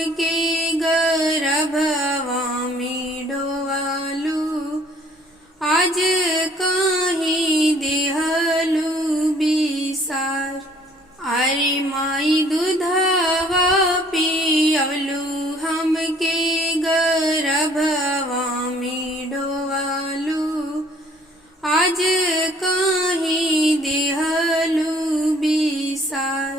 हमके गर्भवा में ढोवालू। आज काहे देहलू बिसार, अरे माई दूधवा पियवलू हमके गर्भवा में ढोवालू। आज काहे देहलू बिसार,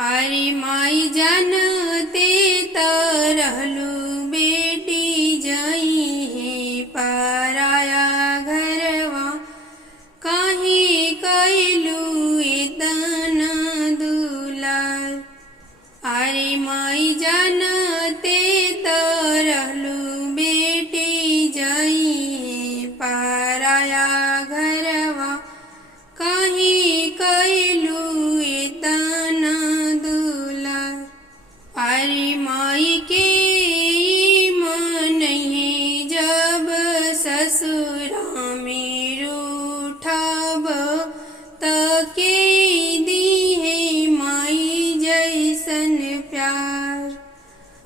अरे माई जानते तरहलू बेटी जई है पराया घरवा। काहे कैलू इतना दुलार, अरे माई जानते तरहलू बेटी जई है पराया घरवा। काहे कैलू इतना दुलार, अरे माई के मन है जब ससुरा में रूठब, तके दी है माई जैसन प्यार।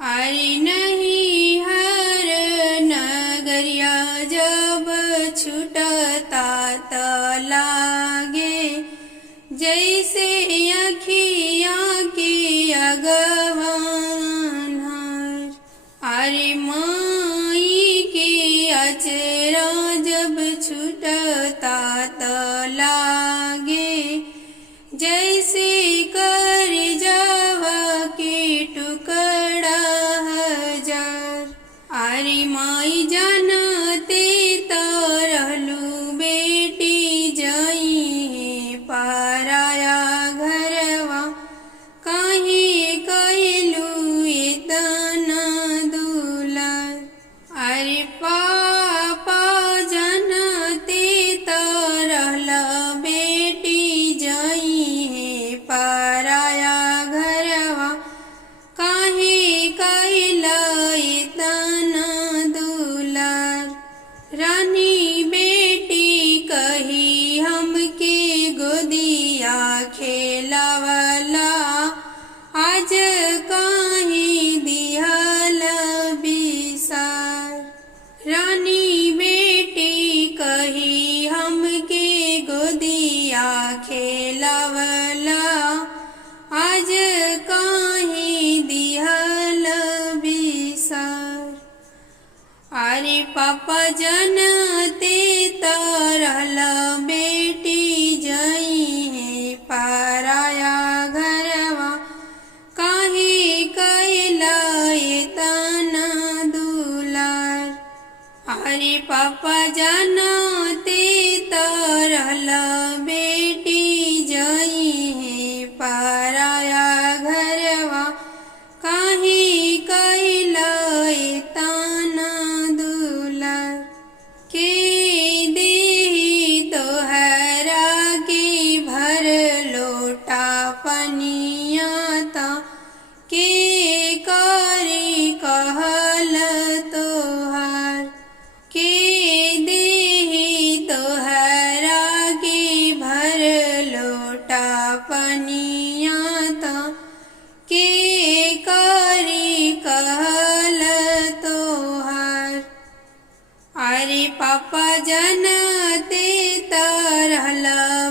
अरे नहीं हर नगरिया जब छुटता त लागे, जैसे अखिया के अगवान हर। अरे माई के अचरा जब छुटता त लागे, जैसे कर जावा के टुकड़ा हजार। अरे माई जानते तरहलू बेटी जई है पराया घरवा। काहे कैलू इतना दुलार, अरे पापा जानते तरहला बेटी जई है पराया घरवा। काहे कैला इतना दुलार, रानी बेटी कही हमके गोदिया खेलावला। आज काहे दिहल बिसार, रानी बेटी कही हमके गोदिया खेलावला। आज काहे दिहल बिसार, अरे पापा जानते तरहला बेटी जई है पराया घरवा। काहे कैला इतना दुलार, अरे पापा जानते तरहला बेटी जई है पराया घरवा। काहे कैला इतना दुलार, के देही तोहरा के भर लोटा पनिया ता। के करे कहल तोहार, के देही तोहरा के भर लोटा पनिया ता। के करे कहल तोहार, अरे पापा जानते तरहला